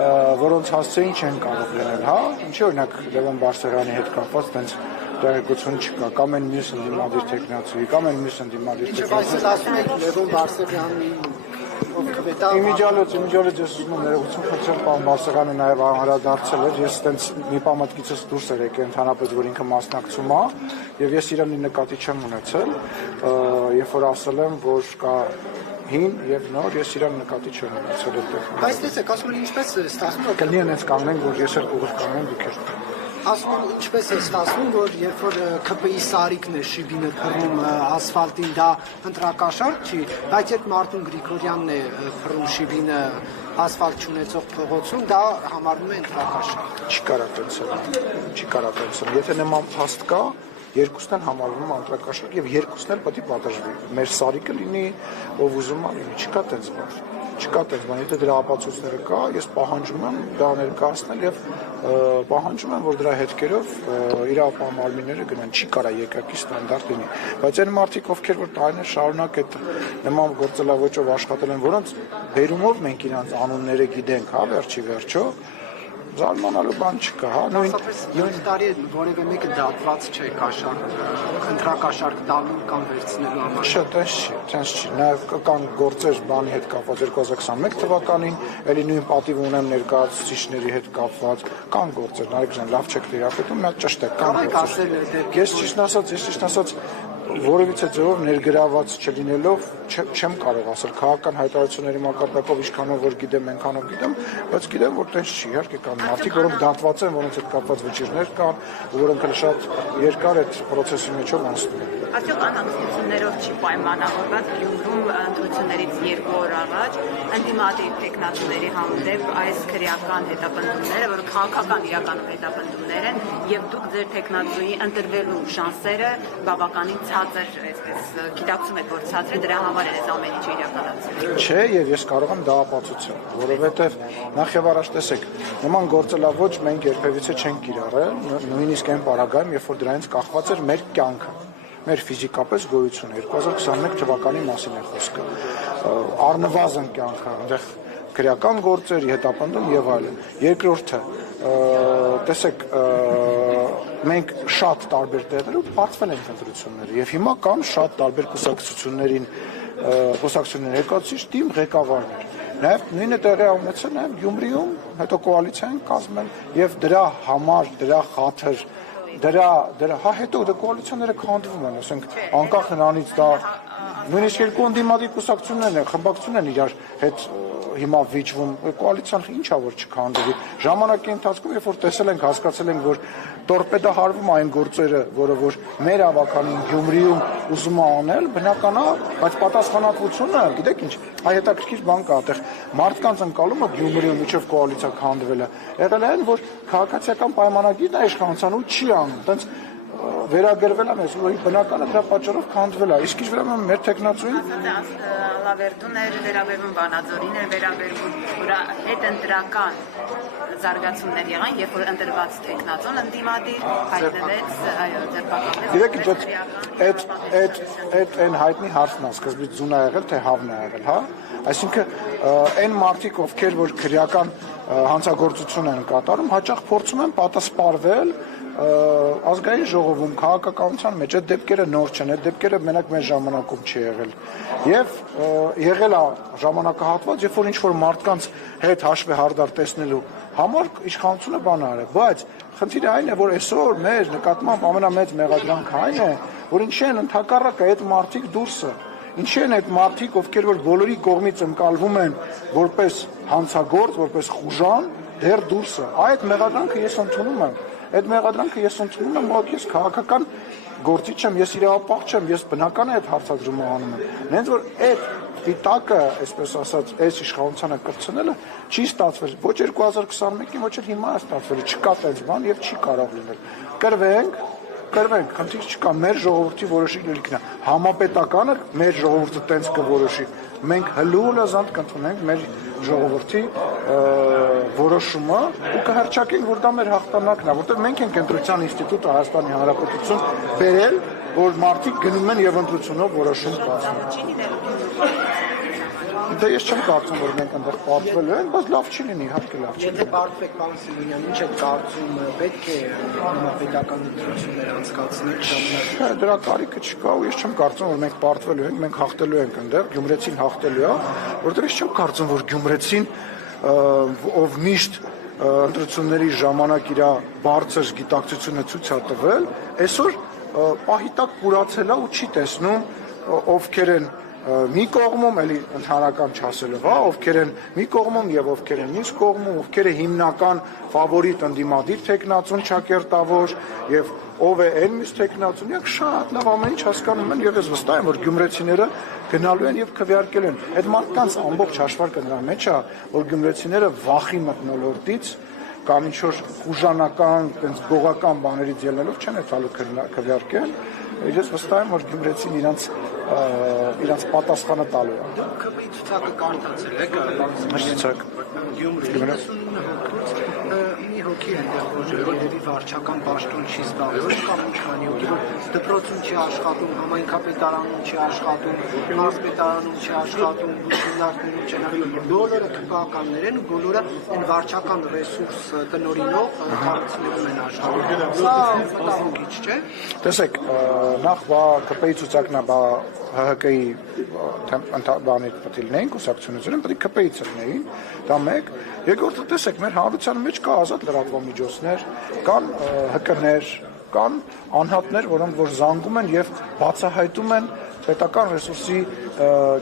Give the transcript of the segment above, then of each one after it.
որոնց հասցեին չեն կարող լինել, հա, ինչի օրինակ Լևոն Բարսեղյանի հետ կապված տենց տեղեկություն չկա, կամ են մյուս ընդդիմադիր տեխնացուի, կամ են մյուս ընդդիմադիր տեխնացուի։ Այսօր ասում եք Լևոն Բարսեղյանի Իմիջիալոց ես ուզում եմ ներողություն խնդրել պարոն Բարսեղյանը նաև անդրադարձել էր, ես տենց մի պամատկիցս դուրս էր եկել ընդհանրապես, որ ինքը մասնակցում է, եւ ես իրանի նկատի չեմ ունեցել, երբ որ ասել եմ, որ կա հին եւ նոր, ես իրան նկատի չեմ ունեցել այդտեղ։ Բայց տեսեք, ասում եմ ինչպես է ստացվում։ Կլինի այնպես կանգնենք, որ ես էլ ուղիղ կանգնեմ, դուք եք։ Ասում եմ ինչպես է ստացվում, որ երբ որ ՔՊԻ Սարիկն է շիբինը փռում ասֆալտին, դա ընտրակաշարք չի, բայց երբ Մարտուն Գրիգորյանն է փռում շիբինը ասֆալտ չունեցող փողոցում, դա համարվում է ընտրակաշարք։ Չի կարա տենցել։ Եթե նման փաստ կա, երկուսն են համարվում ընտրակաշարք եւ երկուսն էլ պետք է պատժվի։ Մեր Սարիկը լինի, ով ուզում է լինի, չկա տենց բան։ Չկա տենց բան, եթե դրա ապացույցները կա, ես պահանջում եմ դա ներկայացնել եւ պահանջում եմ, որ դրա հետքերով իրավապահարմինները գնան, չի կարա երկակի ստանդարտ լինի, բայց այն մարդիկ, ովքեր որ տարիներ շարունակ այդ նման գործելավոճով աշխատել են, որոնց բերումով մենք իրանց անունները գիտենք, հա, վերջո զարմանալու բան չկա, հա, նույն տարի որևէ մեկը դատված չէ կաշառք, ընտրակաշառք տալու կամ վերցնելու համար։ Չէ, տենց չի, նաև կան գործեր բանի հետ կապված 2021 թվականին, էլի նույն պատիվ ունեմ ներկայացուցիչների հետ կապված, կան գործեր, Նարեկ ջան, լավ չեք տիրապետում, մի հատ ճշտ է, կան գործեր։ Ես ճիշտ ասած որևիցե ձևով ներգրաված չլինելով չեմ կարող ասել քաղաքական հայտարարությունների մակարդակով ինչքանով որ գիտեմ, այնքանով գիտեմ, բայց գիտեմ որ տենց չի, իհարկե կան մարդիկ, որոնք դատված են, որոնց հետ կապված վճիռներ կան, որոնք էլ շատ երկար այդ process-ի մեջով անցնում են։ Արդյոք անհանգստություններով չի պայմանավորված Գյումրում ընտրություններից 2 օր առաջ ընդդիմադիր տեխնացուների հանդեպ այս քրեական հետապնդումները, որ քաղաքական իրականում հետապնդումներ են, եւ դուք ձեր տեխնացուի ընտրվելու շանսերը բավականին ցածր, այսպես գիտակցում եք, որ ցածր է, դրա համար է այս ամեն ինչը իրականացել։ Չէ, եւ ես կարող եմ դա ապացուցել, որովհետեւ նախ եւ առաջ տեսեք, նման գործելավոճ մենք երբևիցե չենք կիրառել, նույնիսկ այն պարագայում, երբ որ դրանից կախված էր մեր կյանքը, մեր ֆիզիկապես գոյությունը 2021 թվականի մասին է խոսքը։ Առնվազն կյանքը, այնտեղ քրեական գործեր, հետապնդում եւ այլն։ Երկրորդը, տեսեք, մենք շատ տարբեր տեղերում բացվել են ընտրությունները եւ հիմա կան շատ տարբեր կուսակցությունների ներկայացուցիչ թիմ ղեկավարներ։ Նաեւ նույնը տեղի ունեցել նաեւ Գյումրիում, հետո կոալիցիան կազմել եւ դրա համար, դրա խաթր հա հետո դա կոալիցիաները քանդվում են, ասենք անկախ նրանից դա նույնիսկ երկու ընդդիմադիր կուսակցություններն են, խմբակցություններն են իրար հետ հիմա վիճվում, կոալիցիան ինչա որ չքանդվի։ Ժամանակի ընթացքում երբ որ տեսել ենք, հասկացել ենք, որ տորպեդահարվում այն գործերը, որը որ մեր ավականին Գյումրիում ուզում է անել, բնական է, բայց պատասխանատվությունը, գիտեք ինչ, հետաքրքիր բան կա այդտեղ, մարդկանց ընկալումը Գյումրիում միջով կոալիցիա քանդվելը, եղել է այն, որ քաղաքացիական պայմանագիրն է իշխանության ու չի անում, տենց վերագրվել է մեզ, որ բնականը դրա պատճառով քանդվել է, իսկ ինչ վերաբերում մեր տեխնացուին Լավերդուն էր վերաբերվում Վանաձորին էր վերաբերվում, որ հետընտրական զարգացումներ եղան, երբ որ ընտրված տեխնացուն ընդդիմադիր հայտնվեց, այո, ձերբակալվեց։ Այդ այն հայտնի հարցն է, սկզբից ձուն է եղել, թե հավն է եղել, հա? Այսինքն այն մարդիկ, ովքեր որ քրեական հանցագործություն են կատարում, հաճախ փորձում են պատասպարվել ազգային ժողովում, քաղաքականության մեջ այդ դեպքերը նոր չեն, այդ դեպքերը մենակ մեր ժամանակում չի եղել։ Եվ եղել է ժամանակահատված, երբ որ ինչ-որ մարդկանց հետ հաշվեհարդար տեսնելու համար իշխանությունը բան արել, բայց խնդիրը այն է, որ այսօր մեր նկատմամբ ամենամեծ մեղադրանքը այն է, որ ինչի են ընդհակառակը այդ մարդիկ դուրսը, ինչի են այդ մարդիկ, ովքեր որ բոլորի կողմից ընկալվում են որպես հանցագործ, որպես խուժան, դեռ դուրսը։ Այդ մեղադրանքը ես ընդունում եմ։ Այդ մեղադրանքը ես ընդունում եմ, որ ես քաղաքական գործիչ եմ, ես իրավապահ չեմ, ես բնական է այդ հարցադրումը անում եմ։ Նենց որ այդ դիտակը, այսպես ասած, այս իշխանությանը կրցնելը չի ստացվել ոչ 2021-ին, ոչ էլ հիմա է ստացվել, չկա տենց բան եւ չի կարող լինել։ Կրվենք, խնդիր չկա, մեր ժողովրդի որոշի ելիքն է։ Համապետականը մեր ժողովուրդը տենց կորոշի։ Մենք հլուլազանդ կընդունենք մեր ժողովրդի որոշումը ու կհռչակենք, որ դա մեր հաղթանակն է, որտեղ մենք ենք ընտրության ինստիտուտը Հայաստանի Հանրապետություն բերել, որ մարդիկ գնում են եւ ընտրությունով որոշում կայացնում։ Դե ես չեմ կարծում, որ մենք այնտեղ պարտվելու ենք, բայց լավ չի լինի, իհարկե լավ չի։ Եթե պարտվեք, պարոն Սիմոնյան, ինչ եք կարծում, պետք է պետական ընտրություններ անցկացնել ժամանակ։ Դրա կարիքը չկա ու ես չեմ կարծում, որ մենք պարտվելու ենք, մենք հաղթելու ենք այնտեղ, Գյումրեցին հաղթելու է, որտեղ ես չեմ կարծում, որ Գյումրեցին ով միշտ ընտրությունների ժամանակ իր բարձր գիտակցությունը ցույց է տվել, այսօր պահի տակ կուրացել է ու չի տեսնում ովքեր են մի կողմում, էլի ընդհանրական չասելով, ովքեր են մի կողմում եւ ովքեր են մյուս կողմում, ովքեր է հիմնական ֆավորիտ ընդդիմադիր տեխնացուն չակերտավոր եւ ով է այն մյուս տեխնացուն, եք շատ լավ ամեն ինչ հասկանում են եւ ես վստահ եմ, որ գյումրեցիները գնալու են եւ քվեարկել են։ Այդ մարդկանց ամբողջ հաշվարկը նրա մեջ է, որ գյումրեցիները վախի մտնոլորտից կամ ինչ-որ ուժանական, այնպես գողական բաներից ելնելով չեն եկալու քվեարկել։ Ես վստահ եմ, որ գյումրեցին իրանց պատասխանը տալու է։ ԿՊ-ի ցուցակը կարդացել եք, Ինչ ցուցակ։ Գյումրի մի հոգի այնտեղ որ երևի վարչական պաշտոն չի զբաղվում, կամ ինչ քանի հոգի որ դպրոցում չի աշխատում, համայնքապետարանում չի աշխատում, մարզպետարանում չի աշխատում, ուսումնարանում չեն աշխատում, բոլորը քպականներ են ու բոլորը այն վարչական ռեսուրս տնօրինող կառույցներում են աշխատում։ Սա մտահոգիչ չէ։ Տեսեք, նախ ԿՊ-ի ցուցակն է, ՀՀԿ-ի բանի պետք է լինեին, կուսակցությունները պետք է ԿՊ-ի ծրնեին, դա մեկ։ Երկրորդը տեսեք, մեր հանրության մեջ կա ազատ լրատվամիջոցներ, կան ՀԿ-ներ, կան անհատներ, որոնք որ զանգում են եւ բացահայտում են պետական ռեսուրսի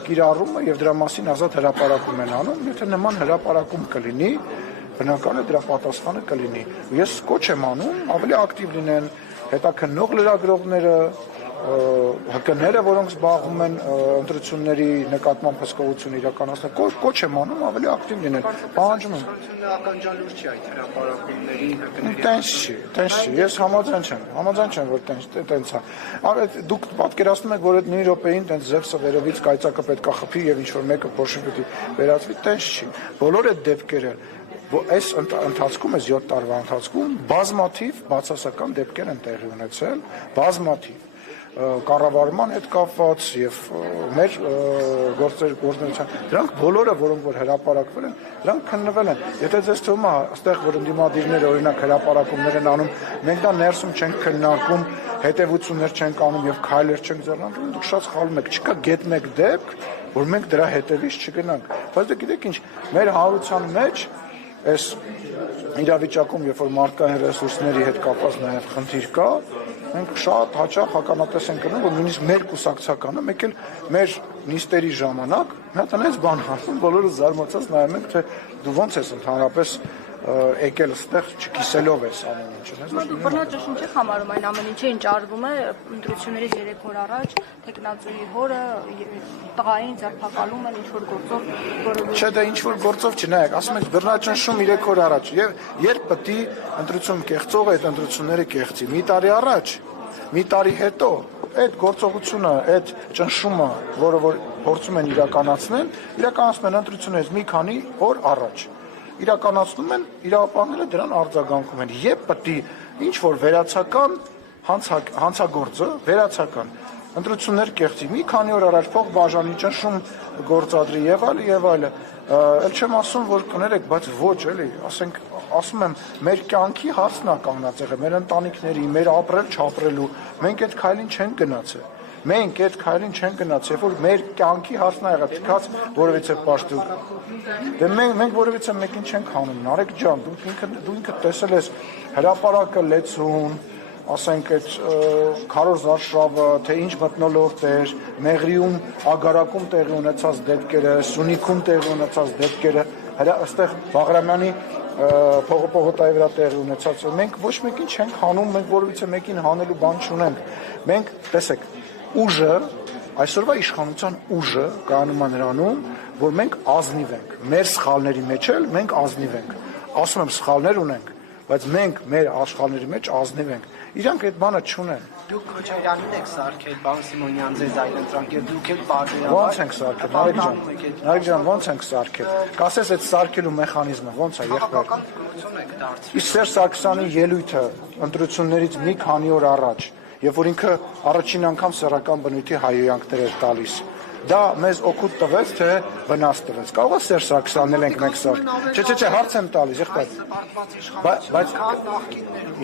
կիրառումը եւ դրա մասին ազատ հրապարակում են անում, եթե նման հրապարակում կլինի, բնական է դրա պատասխանը կլինի։ Ես կոչ եմ անում ավելի ակտիվ լինեն հետաքննող լրագրողները, ՀԿ-ները, որոնք զբաղվում են ընտրությունների նկատմամբ հսկողություն իրականացնել, կոչ եմ անում ավելի ակտիվ լինեն։ Պահանջում եմ։ Ականջալուր չի այդ հրապարակումների ՀԿ-ների։ Տենց չի, ես համաձայն չեմ, որ տենց է։ Արդ դուք պատկերացնում եք, որ այդ 9 րոպեին տենց Զևսը վերևից կայծակը պետք է խփի եւ ինչ որ մեկը փոշի պետք է վերածվի, տենց չի։ Բոլոր այդ դեպքերը այս ընթացքում, այս 7 տարվա ընթացքում բազմաթիվ բացասական դեպքեր են տեղի ունեցել, բազմաթիվ կառավարման հետ կապված եւ մեր գործունեության դրանք բոլորը, որոնք որ հրապարակվել են, դրանք քննվել են։ Եթե ձեզ թվում է, այստեղ որ ընդդիմադիրները օրինակ հրապարակումներ են անում, մենք դա ներսում չենք քննարկում, հետևություններ չենք անում եւ քայլեր չենք ձեռնարկում, դուք շատ սխալվում եք։ Չկա գետ մեկ դեպք, որ մենք դրա հետևից չգնանք։ Բայց դե գիտեք ինչ, մեր հանրության մեջ այս իրավիճակում, երբ որ մարդկային ռեսուրսների հետ կապված նաև խնդիր կա, մենք շատ հաճախ ականատես ենք կրում, որ նույնիսկ մեր կուսակցականը, մեկ էլ մեր նիստերի ժամանակ, մի հատ այնպես բան ասում, բոլորը զարմացած նայում ենք, թե դու ոնց ես ընդհանրապես եկել այստեղ չկիսելով ես ամեն ինչը։ Բռնաճաշին չի համարում այն ամեն ինչը, ինչ արվում է ընտրություններից 3 օր առաջ, տեխնացուի հորը տղային ձերբակալում են ինչ-որ գործով, որը Չէ, դա ինչ-որ գործով չնայեք, ասում եք բռնաճնշում 3 օր առաջ, եւ երբ պետք է ընտրություն կեղծողը այդ ընտրությունները կեղծի, մի տարի առաջ, մի տարի հետո, այդ գործողությունը, այդ ճնշումը, որը որ փորձում են իրականացնել ընտրություններից մի քանի օր առաջ։ Իրականացնում են, իրավապահները դրան արձագանքում են։ Երբ պետք է ինչ որ վերացական հանցագործը, վերացական ընտրություններ կեղծի, մի քանի օր առաջ փող բաժանի ճնշում գործադրի եւ այլ, ել չեմ ասում, որ կներեք, բայց ոչ, էլի, ասում եմ, մեր կյանքի հարցն է կանգնած եղել, մեր ընտանիքների, մեր ապրել չապրելու, մենք այդ քայլին չենք գնացել։ Մենք այդ քայլին չենք գնաց, երբ որ մեր կյանքի հարցն ա եղել, թքած որևիցե պաշտոն։ Դե մենք որևիցե մեկին չենք հանում, Նարեկ ջան, դու ինքդ տեսել ես հրապարակը լեցուն, ասենք այդ քարոզ արշավը, թե ինչ մթնոլորտ էր, Մեղրիում ագարակում տեղի ունեցած դեպքերը, Սյունիքում տեղի ունեցած դեպքերը, այստեղ Բաղրամյանի փողոպողոտայի վրա տեղի ունեցած, մենք ոչ մեկին չենք հանում, մենք որևիցե մեկին հանելու բան չունենք։ Մենք, տեսեք, ուժը, այսօրվա իշխանության ուժը կայանում է նրանում, որ մենք ազնիվ ենք, մեր սխալների մեջ էլ մենք ազնիվ ենք, ասում եմ սխալներ ունենք, բայց մենք մեր աշխարհների մեջ ազնիվ ենք, իրանք այդ բանը չունեն։ Դուք Քոչարյանին եք սարքել, պարոն Սիմոնյան, ձեզ այլ ընտրանք եւ դուք եք բարբերաբար։ Ո՞նց ենք սարքել, Նարեկ ջան, ո՞նց ենք սարքել։ Կասես այդ սարքելու մեխանիզմը ո՞նց է եղբայր։ Գործում եք դարձել։ Իսկ Սերժ Սարգսյանի ելույթը ընտրություններից մի քանի օր առաջ, երբ որ ինքը առաջին անգամ սեռական բնույթի հայհոյանքներ էր տալիս, դա մեզ օգուտ տվեց, թե վնաս տվեց։ Կարող է Սերժ Սարգսյանն ենք մենք սա։ Չէ, հարց եմ տալիս, եղբայր։ Բայց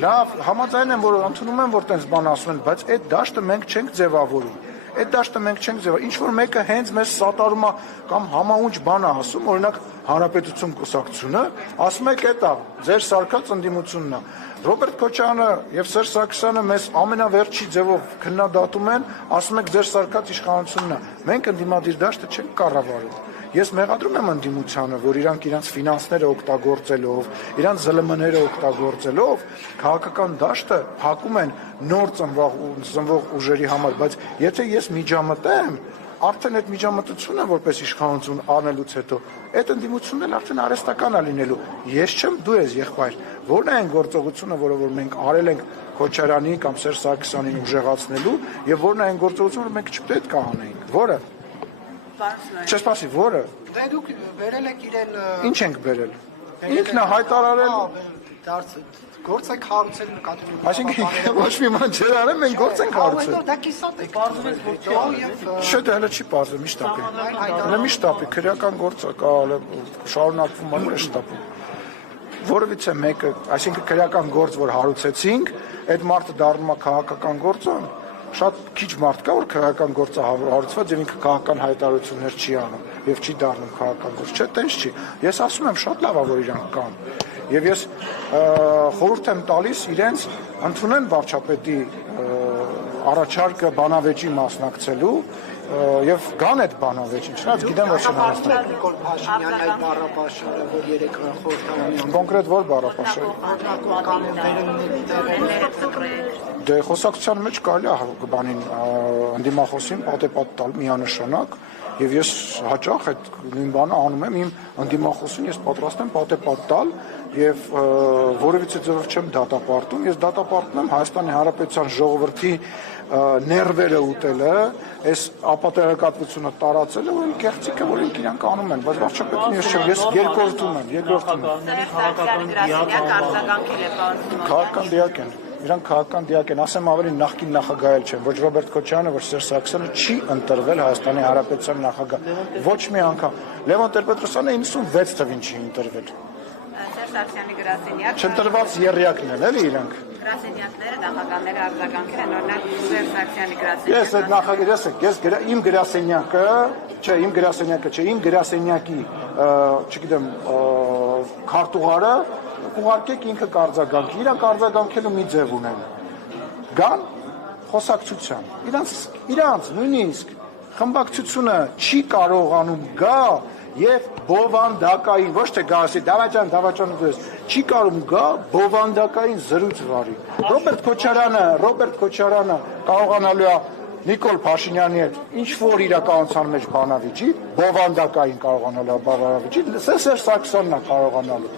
լավ, համաձայն եմ, որ ընդունում եմ, որ տենց բան ասում են, բայց այդ դաշտը մենք չենք ձևավորում։ Այդ դաշտը մենք չենք ձևավորում։ Ինչ որ մեկը հենց մեզ սատարում է կամ համաունչ բան է ասում, օրինակ Հանրապետություն կուսակցությունը, ասում եք էտա, ձեր սարկած ընդդիմությունն է։ Ռոբերտ Քոչարյանը եւ Սերժ Սարգսյանը մեզ ամենավերջի ձևով քննադատում են, ասում եք ձեր սարկած իշխանությունն է։ Մենք ընդդիմադիր դաշտը չենք կառավարում։ Ես մեղադրում եմ ընդդիմությանը, որ իրանք իրանց ֆինանսները օգտագործելով, իրանց ԶԼՄ-ները օգտագործելով, քաղաքական դաշտը փակում են նոր ծնվող ուժերի համար, բայց եթե ես միջամտեմ, արդեն այդ միջամտությունը որպես իշխանություն անելուց հետո, այդ ընդդիմությունն էլ արդեն արհեստական է լինելու։ Ես չեմ, դու ես եղբայր։ Որն է այն գործողությունը, որը որ մենք արել ենք Քոչարյանի կամ Սերժ Սարգսյանին ուժեղացնելու, եւ որն է այն գործողությունը, որ մենք չպետք է անեինք։ Որը։ Չէ, սպասի, որը։ Դե դուք վերել եք իրեն Ինչ ենք բերել։ Ինքն է հայտարարել գործ եք հարուցել նկատի։ Այսինքն ոչ մի բան չէր արել, մենք գործ ենք հարուցել։ Դա կիսատ եք։ Բարձրից ոչ։ Չէ, դա հələ չի բարձր, մի շտապի։ Հələ մի շտապի, քրեական գործ է, կա շարունակվում է շտապը։ Որովհետեւ մեկը, այսինքն քրեական գործ, որ հարուցեցինք, այդ մարդը դառնում է քաղաքական գործոն։ Շատ քիչ մարդ կա, որ քաղաքական գործը հարուցված եւ ինքը քաղաքական հայտարարություններ չի անում եւ չի դառնում քաղաքական գործ։ Չէ, տենց չի։ Ես ասում եմ, շատ լավ է, որ իրանք կան։ Եվ ես խորհուրդ եմ տալիս իրենց ընդունեն վարչապետի առաջարկը բանավեճի մասնակցելու եւ կան այդ բանավեճին, չնայած գիտեմ որ չհասնեն։ Նիկոլ Փաշինյանի այդ բառապաշարը, որ երեք խորհրդարանի Կոնկրետ որ բառապաշարը։ Դե խոսակցության մեջ կարելի է բանին ընդդիմախոսին պատեպատ տալ միանշանակ եւ ես հաճախ այդ նույն բանը անում եմ իմ ընդդիմախոսին ես պատրաստ եմ պատեպատ տալ եւ որևիցե ձևով չեմ դատապարտում ես դատապարտում եմ Հայաստանի Հանրապետության ժողովրդի ներվերը ուտելը այս ապատեղեկատվությունը տարածելը որ կեղծիքը որ իրանք անում են բայց վարչապետին ես չեմ ես երկրորդում քաղաքական դիակ են Իրանք քաղաքական դիակ են, ասեմ ավելի նախկին նախագահել չեն, ոչ Ռոբերտ Քոչարյանը, ոչ Սերժ Սարգսյանը չի ընտրվել Հայաստանի Հանրապետության նախագահ, ոչ մի անգամ։ Լևոն Տեր-Պետրոսյանը 96 թվին չի ընտրվել։ Սերժ Սարգսյանի գրասենյակը Չընտրված եռյակն են, էլի իրանք։ Գրասենյակները նախագահները արձագանքել են, օրինակ Սերժ Սարգսյանի գրասենյակը։ Ես այդ նախագահ, իմ գրասենյակը, չէ, իմ գրասենյակի, չգիտեմ, քարտուղարը ուղարկեք ինքը կարձագանքի, իրանք արձագանքելու մի ձև ունեն։ Գան խոսակցության։ Իրանց նույնիսկ խմբակցությունը չի կարողանում գա եւ բովանդակային, ոչ թե գասի, դավաճան դες, չի կարում գա բովանդակային զրույց վարի։ Ռոբերտ Քոչարյանը կարողանալու է Նիկոլ Փաշինյանի հետ ինչ որ իրականության մեջ բանավիճի, բովանդակային կարողանալու է բանավիճի, Սերժ Սարգսյանն է կարողանալու։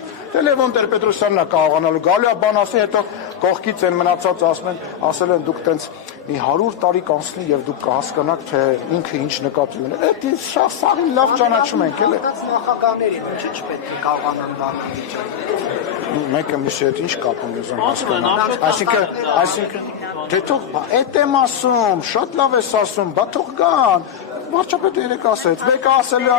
Լևոն Տեր-Պետրոսյանն է կարողանալու գալու է բան ասի, հետո կողքից են մնացած ասել են դուք տենց մի 100 տարի կանցնի եւ դուք կհասկանաք թե ինքը ինչ նկատի ունի։ Այդ սաղին լավ ճանաչում ենք, էլի։ Նախագահների ինչի՞ չպետք է կարողանան բանավիճել։ Մեկը մյուսի հետ ինչ կապ ունի ուզում հասկանալ։ Այսինքն դե թող այդ եմ ասում, շատ լավ ես ասում, բա թող գան։ Վարչապետը երեք ասեց, մեկը ասել է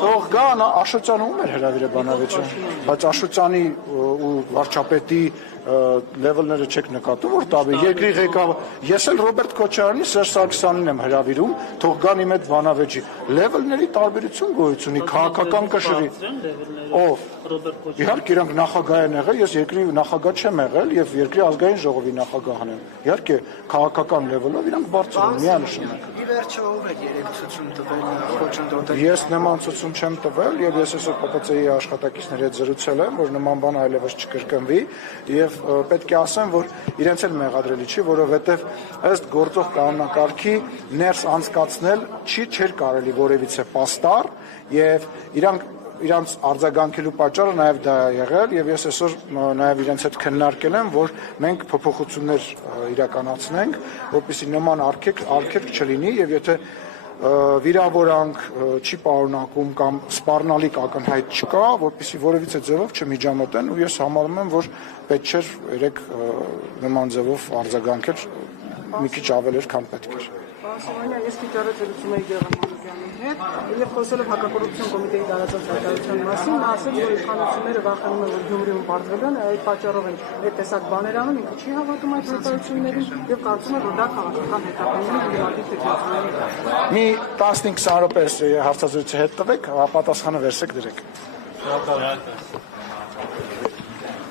թող գան, Աշոտյանը ում էր հրավիրը բանավեճին, բայց Աշոտյանի ու վարչապետի լեվելները չեք նկատում, որ տավի երկրի ղեկավար ես էլ Ռոբերտ Քոչարյանի Սերժ Սարգսյանին եմ հրավիրում, թող գան իմ այդ բանավեճի լեվելների տարբերություն գոյություն ունի, քաղաքական կշռի ով իհարկե իրանք նախագահ են եղել, ես երկրի նախագահ չեմ եղել եւ երկրի ազգային ժողովի նախագահն եմ, իհարկե քաղաքական լեվելով իրանք բարձր են, միանշանակ։ Ի վերջո ով է երեք ցուցում տվել խոչընդոտել։ Ես նման ցուցում չեմ տվել եւ ես այսօր ՊՊՑ-ի աշխատակիցների հետ զրուցել եմ, որ նման բան այլևս չկրկնվի եւ պետք է ասեմ, որ իրենց էլ մեղադրելի չի, որովհետեւ ըստ գործող կանոնակարգի ներս անցկացնել չէր կարելի որևիցե պաստառ եւ իրանց արձագանքելու պատճառը նաև դա է եղել եւ ես այսօր նաև իրենց հետ քննարկել եմ, որ մենք փոփոխություններ իրականացնենք, որպեսզի նման արգելք չլինի եւ եթե վիրավորանք չի պարունակում կամ սպառնալիք ակնհայտ չկա, որպեսզի որևիցե ձևով չմիջամտեն ու ես համարում եմ, որ պետք չէր երեք նման ձևով արձագանքել մի քիչ ավել էր, քան պետք էր։ Սիմոնյան, ես քիչ առաջ զրուցում էի Գևորգ Մանուկյանի հետ եւ խոսելով հակակոռուպցիոն կոմիտեի տարածած հայտարարության մասին, նա ասել, որ իշխանությունները վախենում են, որ Գյումրիում պարտվելու են, այդ պատճառով են այդ տեսակ բաներ անում, ինքը չի հավատում այդ հայտարարություններին եւ կարծում է, որ դա քաղաքական հետապնդում է դիմադի տեխնիկաների։ Մի 15-20 րոպե հարցազրույցի հետ տվեք, պատասխանը վերսեք դրեք։ Շնորհակալ եմ։